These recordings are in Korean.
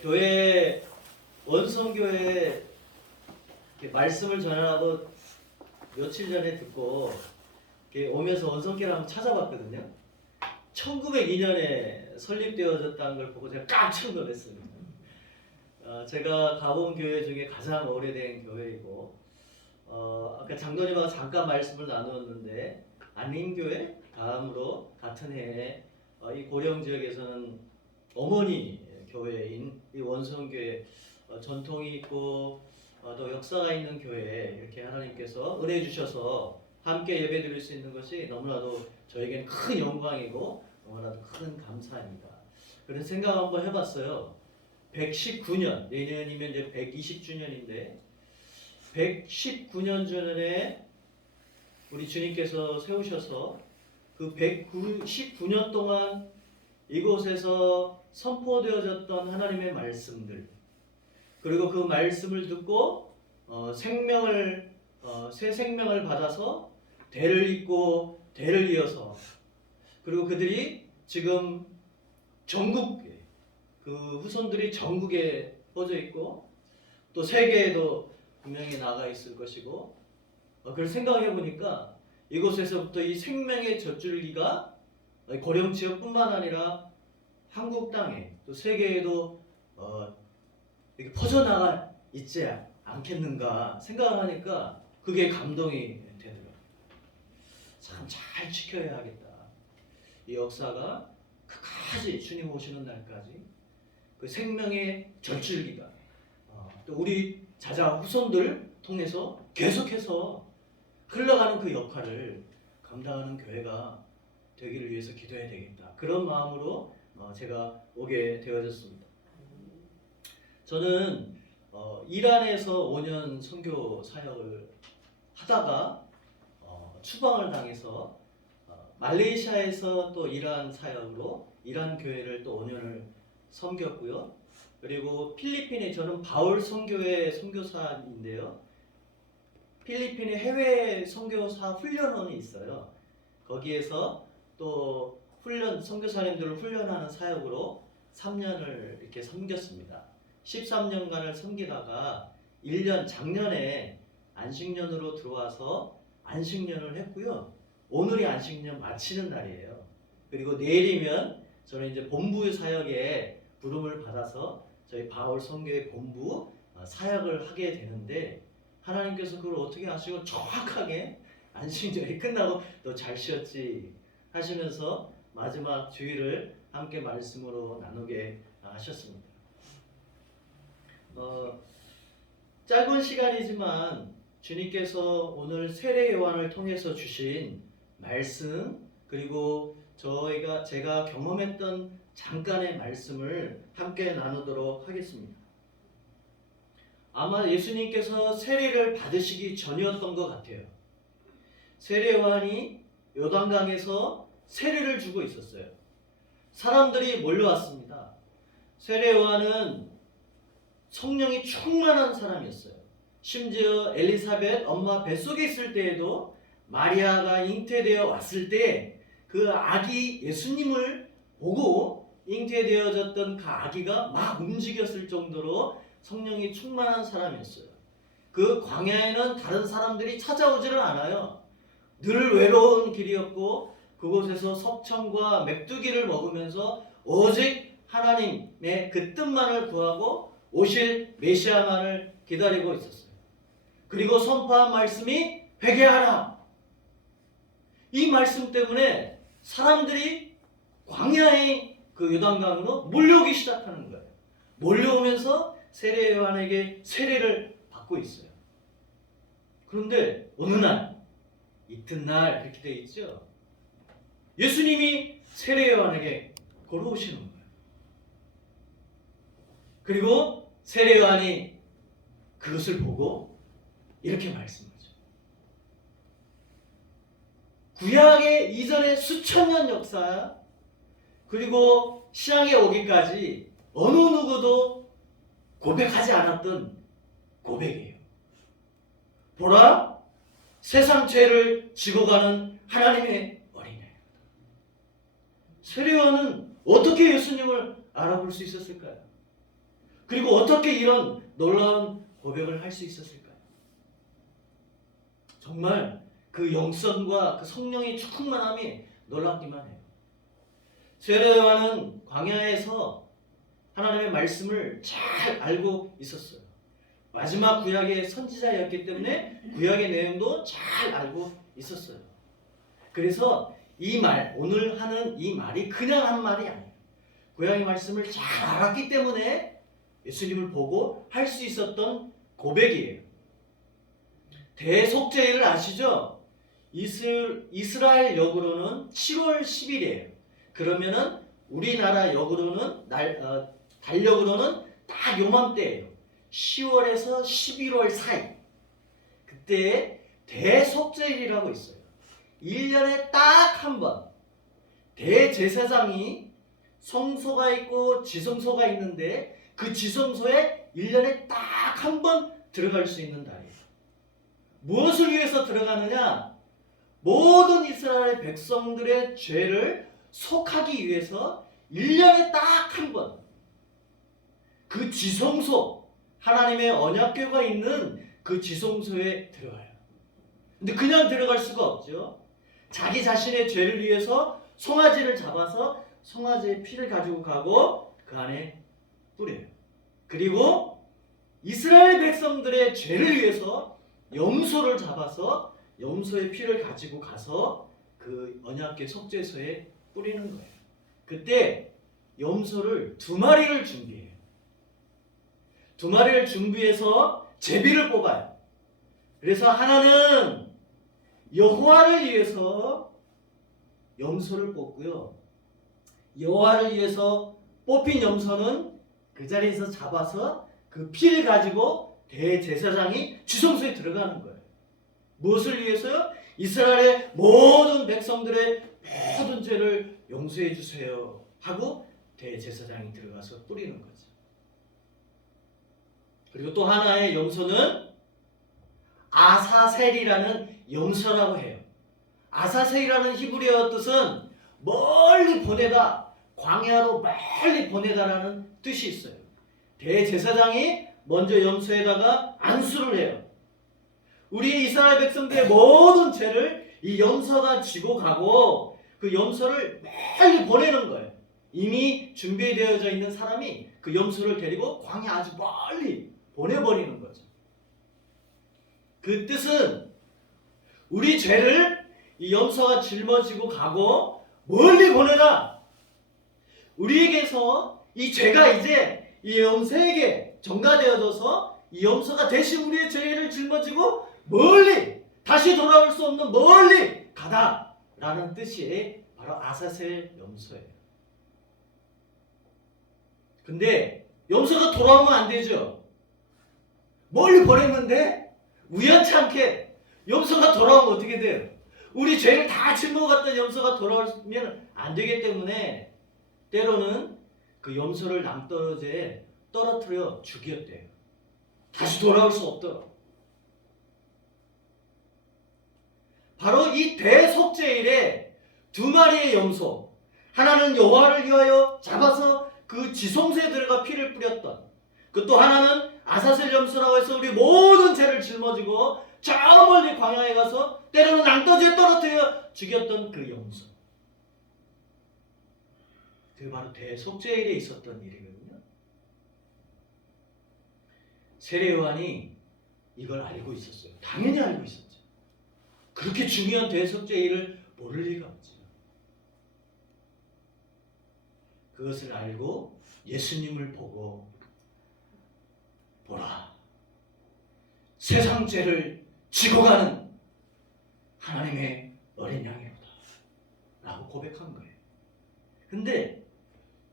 교회 원성교회 말씀을 전하고 며칠 전에 듣고 오면서 원성교회를 한번 찾아봤거든요. 1902년에 설립되어졌다는 걸 보고 제가 깜짝 놀랐습니다. 제가 가본 교회 중에 가장 오래된 교회이고, 아까 장로님하고 잠깐 말씀을 나누었는데, 안림교회 다음으로 같은 해에 이 고령 지역에서는 어머니 교회인 이 원성교회 전통이 있고 또 역사가 있는 교회에 이렇게 하나님께서 은혜 주셔서 함께 예배드릴 수 있는 것이 너무나도 저에게는 큰 영광이고 너무나도 큰 감사입니다. 그런 생각 한번 해봤어요. 119년, 내년이면 이제 120주년인데 119년 전에 우리 주님께서 세우셔서 그 119년 동안 이곳에서 선포되어졌던 하나님의 말씀들, 그리고 그 말씀을 듣고 새 생명을 받아서 대를 잇고 대를 이어서, 그리고 그들이 지금 전국에, 그 후손들이 전국에 퍼져 있고 또 세계에도 분명히 나가 있을 것이고, 그걸 생각해 보니까 이곳에서부터 이 생명의 젖줄기가 고령 지역뿐만 아니라 한국 땅에 또 세계에도 이렇게 퍼져나가 있지 않겠는가 생각을 하니까 그게 감동이 되더라고요. 참 잘 지켜야 하겠다. 이 역사가 끝까지 주님 오시는 날까지 그 생명의 젖줄기가 또 우리 자자 후손들 통해서 계속해서 흘러가는 그 역할을 감당하는 교회가 되기를 위해서 기도해야 되겠다. 그런 마음으로 제가 오게 되어졌습니다. 저는 이란에서 5년 선교 사역을 하다가 추방을 당해서 말레이시아에서 또 이란 사역으로 이란 교회를 또 5년을 섬겼고요. 그리고 필리핀에 저는 바울 선교회 선교사인데요. 필리핀에 해외 선교사 훈련원이 있어요. 거기에서 또 선교사님들을 훈련하는 사역으로 3년을 이렇게 섬겼습니다. 13년간을 섬기다가 1년 작년에 안식년으로 들어와서 안식년을 했고요. 오늘이 안식년 마치는 날이에요. 그리고 내일이면 저는 이제 본부 사역에 부름을 받아서 저희 바울 선교회 본부 사역을 하게 되는데, 하나님께서 그걸 어떻게 하시고 정확하게 안식년이 끝나고 또 잘 쉬었지 하시면서 마지막 주일을 함께 말씀으로 나누게 하셨습니다. 짧은 시간이지만 주님께서 오늘 세례 요한을 통해서 주신 말씀, 그리고 제가 경험했던 잠깐의 말씀을 함께 나누도록 하겠습니다. 아마 예수님께서 세례를 받으시기 전이었던 것 같아요. 세례 요한이 요단강에서 세례를 주고 있었어요. 사람들이 몰려왔습니다. 세례 요한은 성령이 충만한 사람이었어요. 심지어 엘리사벳 엄마 뱃속에 있을 때에도 마리아가 잉태되어 왔을 때 그 아기 예수님을 보고 잉태되어졌던 그 아기가 막 움직였을 정도로 성령이 충만한 사람이었어요. 그 광야에는 다른 사람들이 찾아오지를 않아요. 늘 외로운 길이었고 그곳에서 석청과 메뚜기를 먹으면서 오직 하나님의 그 뜻만을 구하고 오실 메시아만을 기다리고 있었어요. 그리고 선포한 말씀이 회개하라. 이 말씀 때문에 사람들이 광야의 그 요단강으로 몰려오기 시작하는 거예요. 몰려오면서 세례 요한에게 세례를 받고 있어요. 그런데 어느 날, 이튿날 그렇게 되어 있죠. 예수님이 세례 요한에게 걸어오시는 거예요. 그리고 세례 요한이 그것을 보고 이렇게 말씀하죠. 구약의 이전의 수천 년 역사, 그리고 신약에 오기까지 어느 누구도 고백하지 않았던 고백이에요. 보라, 세상 죄를 지고 가는 하나님의 어린애. 세례 요한은 어떻게 예수님을 알아볼 수 있었을까요? 그리고 어떻게 이런 놀라운 고백을 할 수 있었을까요? 정말 그 영성과 그 성령의 충만함이 놀랍기만 해요. 세례요한은 광야에서 하나님의 말씀을 잘 알고 있었어요. 마지막 구약의 선지자였기 때문에 구약의 내용도 잘 알고 있었어요. 그래서 이 말, 오늘 하는 이 말이 그냥 한 말이 아니에요. 구약의 말씀을 잘 알았기 때문에 예수님을 보고 할 수 있었던 고백이에요. 대속죄일을 아시죠? 이스라엘 역으로는 7월 10일이에요. 그러면은 우리나라 역으로는 달력으로는 딱 요맘때예요. 10월에서 11월 사이. 그때 대속죄일이라고 있어요. 1년에 딱 한 번 대제사장이 성소가 있고 지성소가 있는데 그 지성소에 1년에 딱 한 번 들어갈 수 있는 날이에요. 무엇을 위해서 들어가느냐? 모든 이스라엘 백성들의 죄를 속하기 위해서 1년에 딱 한 번 그 지성소, 하나님의 언약궤가 있는 그 지성소에 들어가요. 근데 그냥 들어갈 수가 없죠. 자기 자신의 죄를 위해서 송아지를 잡아서 송아지의 피를 가지고 가고 그 안에 뿌려요. 그리고 이스라엘 백성들의 죄를 위해서 염소를 잡아서 염소의 피를 가지고 가서 그 언약궤 속죄소에 뿌리는 거예요. 그때 염소를 2마리를 준비해요. 2마리를 준비해서 제비를 뽑아요. 그래서 하나는 여호와를 위해서 염소를 뽑고요. 여호와를 위해서 뽑힌 염소는 그 자리에서 잡아서 그 피를 가지고 대제사장이 지성소에 들어가는 거예요. 무엇을 위해서요? 이스라엘의 모든 백성들의 모든 죄를 용서해 주세요 하고 대제사장이 들어가서 뿌리는 거죠. 그리고 또 하나의 염소는 아사셀이라는 염소라고 해요. 아사셀이라는 히브리어 뜻은 멀리 보내다, 광야로 멀리 보내다라는 뜻이 있어요. 대제사장이 먼저 염소에다가 안수를 해요. 우리 이스라엘 백성들의 모든 죄를 이 염소가 지고 가고 그 염소를 멀리 보내는 거예요. 이미 준비되어져 있는 사람이 그 염소를 데리고 광야 아주 멀리 보내버리는 거죠. 그 뜻은 우리 죄를 이 염소가 짊어지고 가고 멀리 보내다. 우리에게서 이 죄가 이제 이 염소에게 전가되어져서 이 염소가 대신 우리의 죄를 짊어지고 멀리 다시 돌아올 수 없는 멀리 가다 라는 뜻이 바로 아사셀 염소예요. 근데 염소가 돌아오면 안 되죠. 멀리 보냈는데 우연치 않게 염소가 돌아오면 어떻게 돼요? 우리 죄를 다 짊어갔던 염소가 돌아오면 안 되기 때문에 때로는 그 염소를 낭떠러지에 떨어뜨려 죽였대요. 다시 돌아올 수 없도록. 바로 이 대속죄일에 2마리의 염소, 하나는 여호와를 위하여 잡아서 그 지성소에 들어가 피를 뿌렸던, 그 또 하나는 아사셀 염소라고 해서 우리 모든 죄를 짊어지고 저 멀리 광야에 가서 때로는 낭떠지에 떨어뜨려 죽였던 그 염소. 그게 바로 대속죄일에 있었던 일이거든요. 세례 요한이 이걸 알고 있었어요. 당연히 알고 있었죠. 그렇게 중요한 대속죄일을 모를 리가 없죠. 그것을 알고 예수님을 보고 보라, 세상 죄를 지고 가는 하나님의 어린 양이로다 라고 고백한 거예요. 근데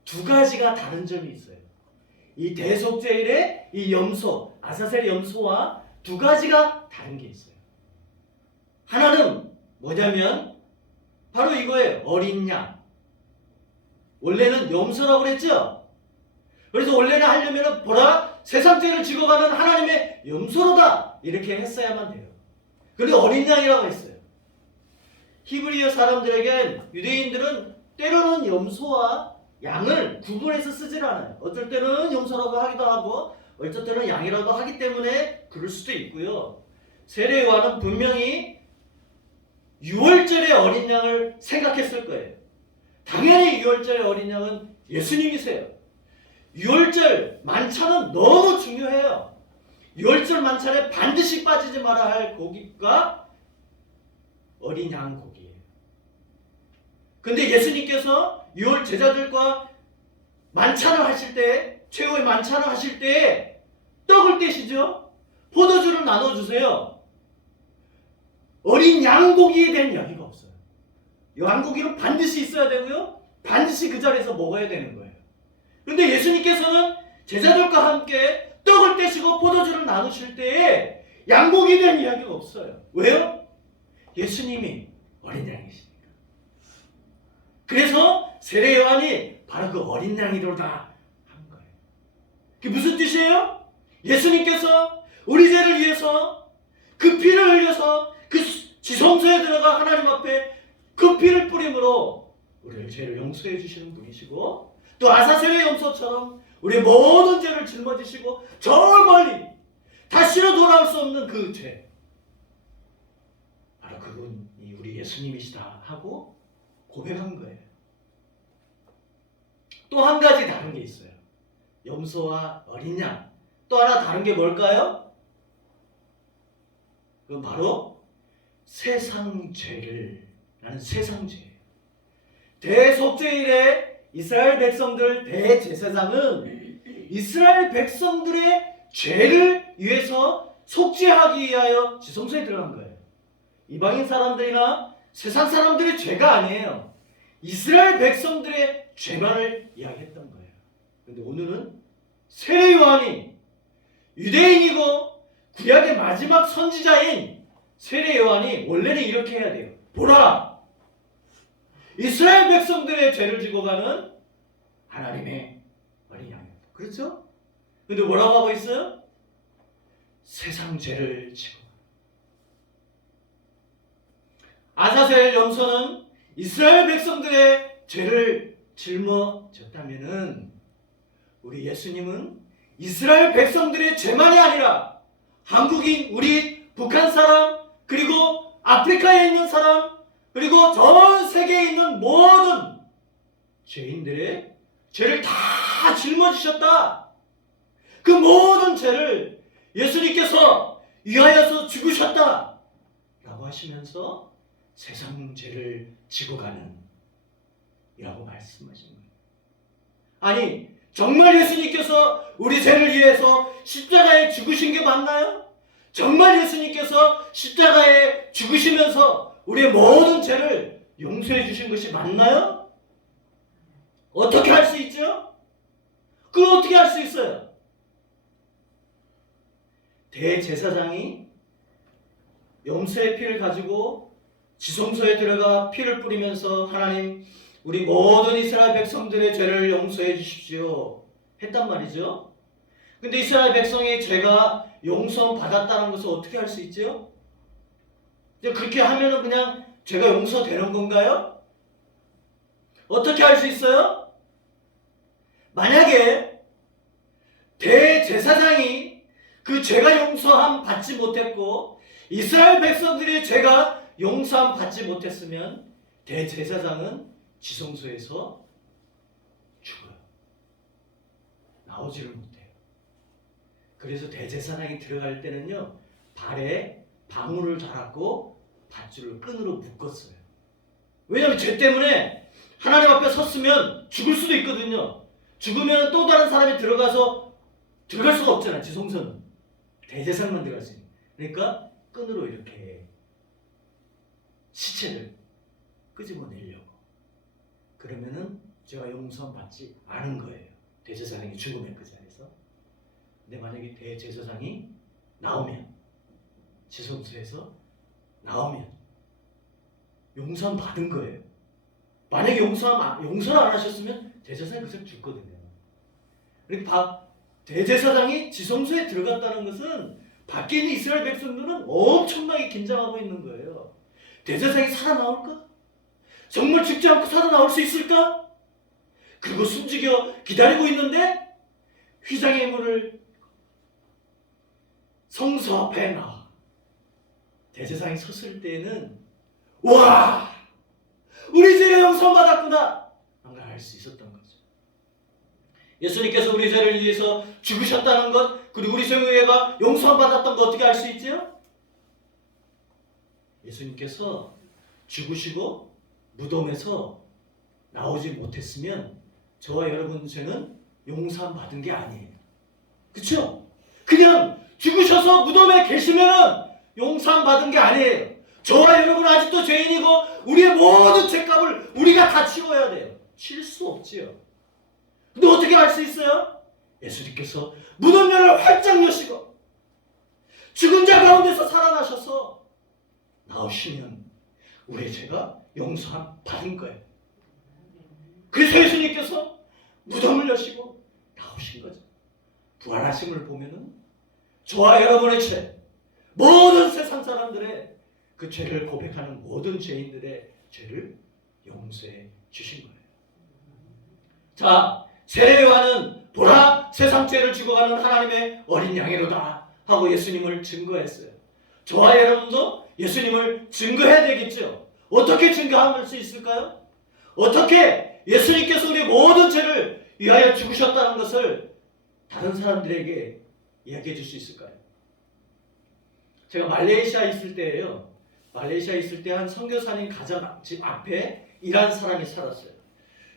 2가지가 다른 점이 있어요. 이 대속죄일에 이 염소, 아사셀 염소와 2가지가 다른 게 있어요. 하나는 뭐냐면 바로 이거예요. 어린 양. 원래는 염소라고 그랬죠? 그래서 원래는 하려면 보라, 세상 죄를 지고 가는 하나님의 염소로다 이렇게 했어야만 돼요. 그런데 어린 양이라고 했어요. 히브리어 사람들에겐, 유대인들은 때로는 염소와 양을 구분해서 쓰질 않아요. 어떨 때는 용서라고 하기도 하고 어쩔 때는 양이라고 하기 때문에 그럴 수도 있고요. 세례요한은 분명히 유월절의 어린 양을 생각했을 거예요. 당연히 유월절의 어린 양은 예수님이세요. 유월절 만찬은 너무 중요해요. 유월절 만찬에 반드시 빠지지 말아야 할 고기가 어린 양 고기예요. 근데 예수님께서 유월 제자들과 만찬을 하실 때, 최후의 만찬을 하실 때 떡을 떼시죠? 포도주를 나눠주세요. 어린 양고기에 대한 이야기가 없어요. 양고기는 반드시 있어야 되고요. 반드시 그 자리에서 먹어야 되는 거예요. 그런데 예수님께서는 제자들과 함께 떡을 떼시고 포도주를 나누실 때에 양고기에 대한 이야기가 없어요. 왜요? 예수님이 어린 양이시니까. 그래서 세례 요한이 바로 그 어린 양이로다 한 거예요. 그게 무슨 뜻이에요? 예수님께서 우리 죄를 위해서 그 피를 흘려서 그 지성소에 들어가 하나님 앞에 그 피를 뿌림으로 우리의 죄를 용서해 주시는 분이시고, 또 아사셀의 염소처럼 우리의 모든 죄를 짊어지시고 저 멀리 다시로 돌아올 수 없는 그 죄, 바로 그분이 우리 예수님이시다 하고 고백한 거예요. 또 한 가지 다른 게 있어요. 염소와 어린 양. 또 하나 다른 게 뭘까요? 그건 바로 세상 죄를, 나는 세상 죄. 대속죄일에 이스라엘 백성들 대제사장은 이스라엘 백성들의 죄를 위해서 속죄하기 위하여 지성소에 들어간 거예요. 이방인 사람들이나 세상 사람들의 죄가 아니에요. 이스라엘 백성들의 죄만을 이야기했던 거예요. 그런데 오늘은 세례 요한이 유대인이고 구약의 마지막 선지자인 세례 요한이 원래는 이렇게 해야 돼요. 보라! 이스라엘 백성들의 죄를 지고 가는 하나님의 어린 양이다. 그렇죠? 근데 뭐라고 하고 있어요? 세상 죄를 지고. 아사셀 염소는 이스라엘 백성들의 죄를 짊어졌다면은 우리 예수님은 이스라엘 백성들의 죄만이 아니라 한국인, 우리 북한 사람, 그리고 아프리카에 있는 사람, 그리고 전 세계에 있는 모든 죄인들의 죄를 다 짊어지셨다. 그 모든 죄를 예수님께서 위하여서 죽으셨다 라고 하시면서 세상 죄를 지고 가는 이라고 말씀하신 거예요. 아니, 정말 예수님께서 우리 죄를 위해서 십자가에 죽으신 게 맞나요? 정말 예수님께서 십자가에 죽으시면서 우리의 모든 죄를 용서해 주신 것이 맞나요? 어떻게 할 수 있죠? 그걸 어떻게 할 수 있어요? 대제사장이 염소의 피를 가지고 지성소에 들어가 피를 뿌리면서 하나님, 우리 모든 이스라엘 백성들의 죄를 용서해 주십시오 했단 말이죠. 근데 이스라엘 백성의 죄가 용서받았다는 것을 어떻게 할 수 있죠? 그렇게 하면은 그냥 죄가 용서되는 건가요? 어떻게 할 수 있어요? 만약에 대제사장이 그 죄가 용서함 받지 못했고 이스라엘 백성들의 죄가 용서함 받지 못했으면 대제사장은 지성소에서 죽어요. 나오지를 못해요. 그래서 대제사장이 들어갈 때는요, 발에 방울을 달았고 밧줄을 끈으로 묶었어요. 왜냐하면 죄 때문에 하나님 앞에 섰으면 죽을 수도 있거든요. 죽으면 또 다른 사람이 들어갈 수가 없잖아요. 지성소는 대제사장만 들어갈 수 있는. 그러니까 끈으로 이렇게 시체를 끄집어내려고. 그러면은 제가 용서받지 않은 거예요. 대제사장이 죽으면 그 자리에서. 근데 만약에 대제사장이 나오면, 지성소에서 나오면 용서 받은 거예요. 만약에 용서를 안 하셨으면 대제사장이 그새 죽거든요. 그러니까 대제사장이 지성소에 들어갔다는 것은 밖에 있는 이스라엘 백성들은 엄청나게 긴장하고 있는 거예요. 대제사장이 살아나올까? 정말 죽지 않고 살아나올 수 있을까? 그리고 숨죽여 기다리고 있는데 휘장의 문을 성소 앞에 나와 대제사장이 섰을 때에는 와! 우리 죄가 용서받았구나! 안 알 수 있었던 거죠. 예수님께서 우리 죄를 위해서 죽으셨다는 것, 그리고 우리 죄가 용서받았던 것 어떻게 알 수 있죠? 예수님께서 죽으시고 무덤에서 나오지 못했으면 저와 여러분 죄는 용서받은 게 아니에요. 그렇죠? 그냥 죽으셔서 무덤에 계시면 용서받은 게 아니에요. 저와 여러분 아직도 죄인이고 우리의 모든 죄값을 우리가 다 치워야 돼요. 칠 수 없지요. 근데 어떻게 알 수 있어요? 예수님께서 무덤문을 활짝 여시고 죽은 자 가운데서 살아나셔서 나오시면 우리의 죄가 용서받은 거예요. 그래서 예수님께서 무덤을 여시고 나오신 거죠. 부활하심을 보면은 저와 여러분의 죄, 모든 세상 사람들의 그 죄를 고백하는 모든 죄인들의 죄를 용서해 주신 거예요. 자, 세례요한은 보라 세상 죄를 죽어가는 하나님의 어린 양이로다 하고 예수님을 증거했어요. 저와 여러분도 예수님을 증거해야 되겠죠. 어떻게 증거할 수 있을까요? 어떻게 예수님께서 우리의 모든 죄를 위하여 죽으셨다는 것을 다른 사람들에게 이야기해 줄 수 있을까요? 제가 말레이시아에 있을 때예요. 말레이시아에 있을 때 한 선교사님 가정 집 앞에 이란 사람이 살았어요.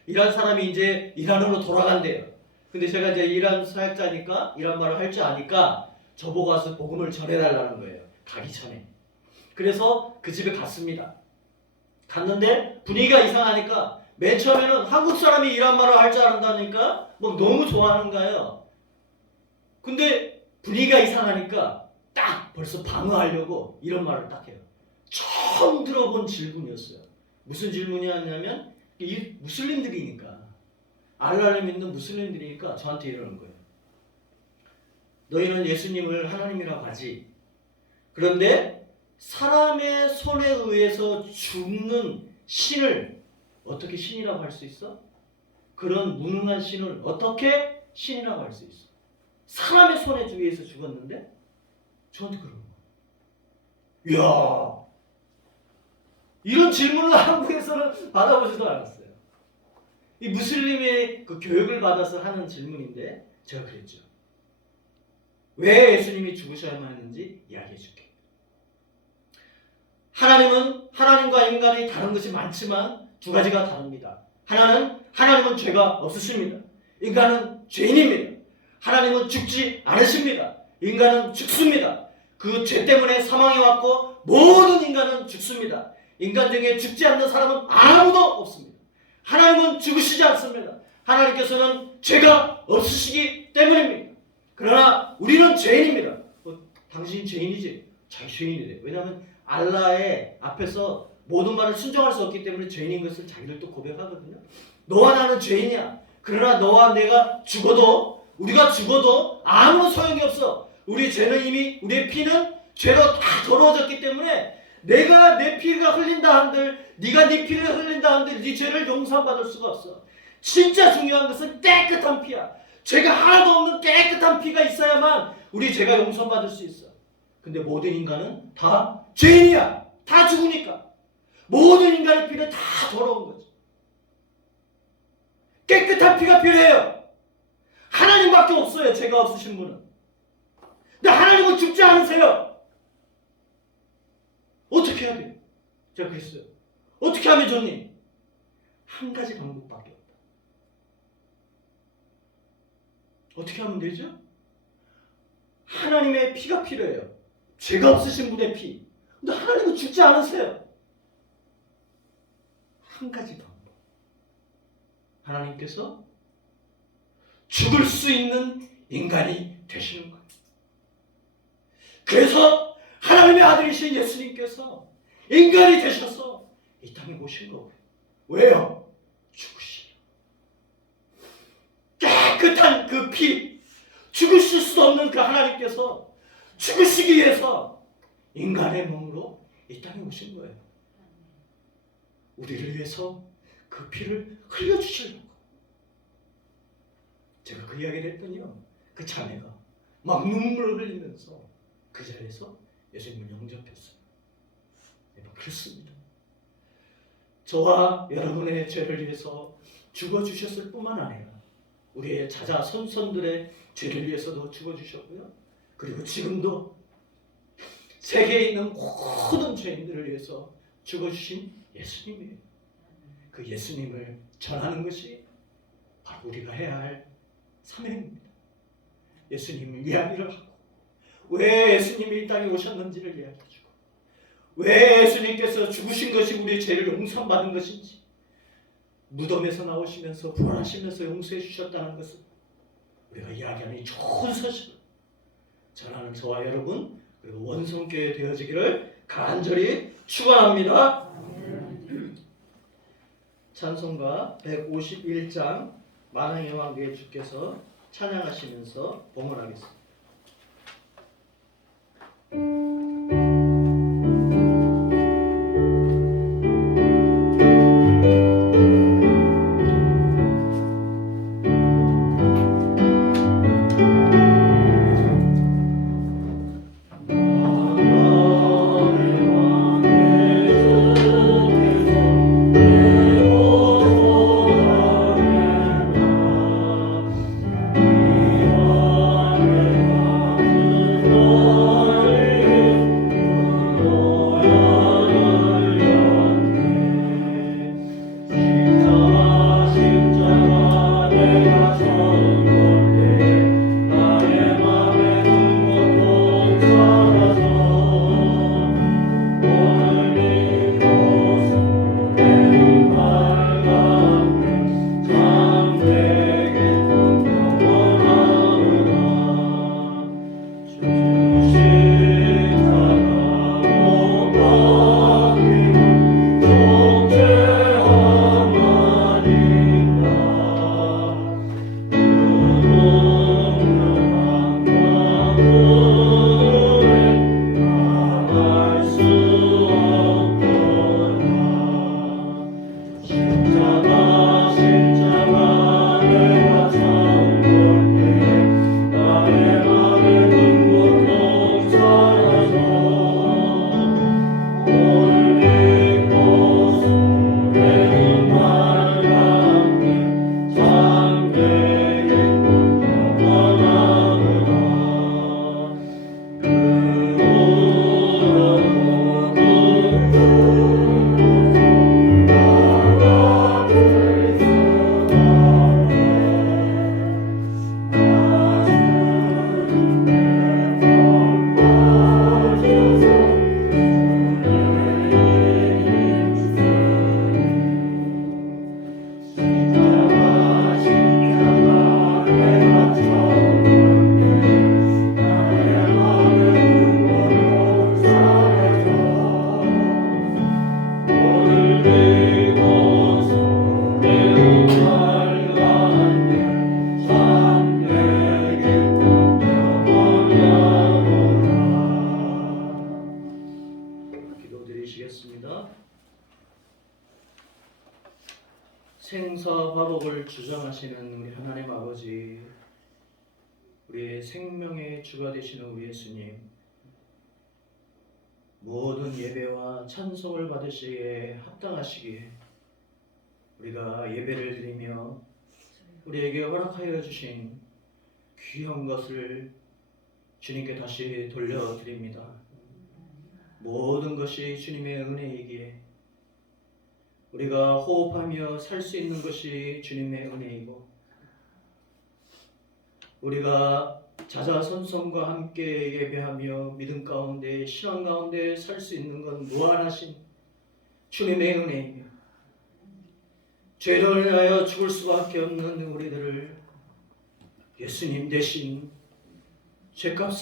이란 사람이 이제 이란으로 돌아간대요. 근데 제가 이제 이란 사역자니까 이란 말을 할 줄 아니까 저보고 와서 복음을 전해달라는 거예요. 가기 전에. 그래서 그 집에 갔습니다. 갔는데 분위기가 이상하니까 맨 처음에는 한국 사람이 이란 말을 할 줄 안다니까 뭐 너무 좋아하는 거예요. 근데 분위기가 이상하니까 딱 벌써 방어하려고 이런 말을 딱 해요. 처음 들어본 질문이었어요. 무슨 질문이었냐면 이 무슬림들이니까 알라를 믿는 무슬림들이니까 저한테 이러는 거예요. 너희는 예수님을 하나님이라고 하지. 그런데 사람의 손에 의해서 죽는 신을 어떻게 신이라고 할 수 있어? 그런 무능한 신을 어떻게 신이라고 할 수 있어? 사람의 손에 의해서 죽었는데 저한테 그러는 거예요. 이야, 이런 질문을 한국에서는 받아보지도 않았어요. 이 무슬림의 그 교육을 받아서 하는 질문인데 제가 그랬죠. 왜 예수님이 죽으셔야만 했는지 이야기해 줄게. 하나님은 하나님과 인간이 다른 것이 많지만 두 가지가 다릅니다. 하나님은 죄가 없으십니다. 인간은 죄인입니다. 하나님은 죽지 않으십니다. 인간은 죽습니다. 그 죄 때문에 사망이 왔고 모든 인간은 죽습니다. 인간 중에 죽지 않는 사람은 아무도 없습니다. 하나님은 죽으시지 않습니다. 하나님께서는 죄가 없으시기 때문입니다. 그러나 우리는 죄인입니다. 당신 죄인이지? 자기 죄인이래. 왜냐하면 알라의 앞에서 모든 말을 순종할 수 없기 때문에 죄인인 것을 자기들도 고백하거든요. 너와 나는 죄인이야. 그러나 너와 내가 죽어도 우리가 죽어도 아무런 소용이 없어. 우리 죄는 이미 우리의 피는 죄로 다 더러워졌기 때문에 내가 내 피가 흘린다 한들 네가 네 피를 흘린다 한들 네 죄를 용서받을 수가 없어. 진짜 중요한 것은 깨끗한 피야. 죄가 하나도 없는 깨끗한 피가 있어야만 우리 죄가 용서받을 수 있어. 근데 모든 인간은 다 죄인이야. 다 죽으니까. 모든 인간의 피는 다 더러운 거지. 깨끗한 피가 필요해요. 하나님밖에 없어요. 죄가 없으신 분은. 근데 하나님은 죽지 않으세요. 어떻게 해야 돼요? 제가 그랬어요. 어떻게 하면 좋니? 한 가지 방법밖에 없다. 어떻게 하면 되죠? 하나님의 피가 필요해요. 죄가 없으신 분의 피. 근데 하나님은 죽지 않으세요. 한 가지 방법. 하나님께서 죽을 수 있는 인간이 되시는 거예요. 그래서 하나님의 아들이신 예수님께서 인간이 되셔서 이 땅에 오신 거예요. 왜요? 죽으시려. 깨끗한 그 피, 죽으실 수 없는 그 하나님께서 죽으시기 위해서 인간의 몸으로 이 땅에 오신 거예요. 우리를 위해서 그 피를 흘려주시려고. 제가 그 이야기를 했더니요, 그 자매가 막 눈물을 흘리면서 그 자리에서 예수님을 영접했어요. 그렇습니다. 저와 여러분의 죄를 위해서 죽어주셨을 뿐만 아니라 우리의 자자손손들의 죄를 위해서도 죽어주셨고요. 그리고 지금도 세계에 있는 모든 죄인들을 위해서 죽어주신 예수님이에요. 그 예수님을 전하는 것이 바로 우리가 해야 할 사명입니다. 예수님을 이야기를 하고 왜 예수님이 이 땅에 오셨는지를 이야기해주고 왜 예수님께서 죽으신 것이 우리의 죄를 용서받은 것인지 무덤에서 나오시면서 부활하시면서 용서해 주셨다는 것을 우리가 이야기하는 이 좋은 사실을 전하는 저와 여러분 그리고 원성교회 되어지기를 간절히 축원합니다. 찬송가 151장 만왕의 왕께 주께서 찬양하시면서 봉헌하겠습니다. 생사화복을 주장하시는 우리 하나님 아버지, 우리의 생명의 주가 되시는 우리 예수님, 모든 예배와 찬송을 받으시기에 합당하시기에 우리가 예배를 드리며 우리에게 허락하여 주신 귀한 것을 주님께 다시 돌려드립니다. 모든 것이 주님의 은혜이기에 우리가 호흡하며 살 수 있는 것이 주님의 은혜이고 우리가 자자손손과 함께 예배하며 믿음 가운데 신앙 가운데 살 수 있는 건 무한하신 주님의 은혜이며 죄를 인하여 죽을 수밖에 없는 우리들을 예수님 대신 죄값을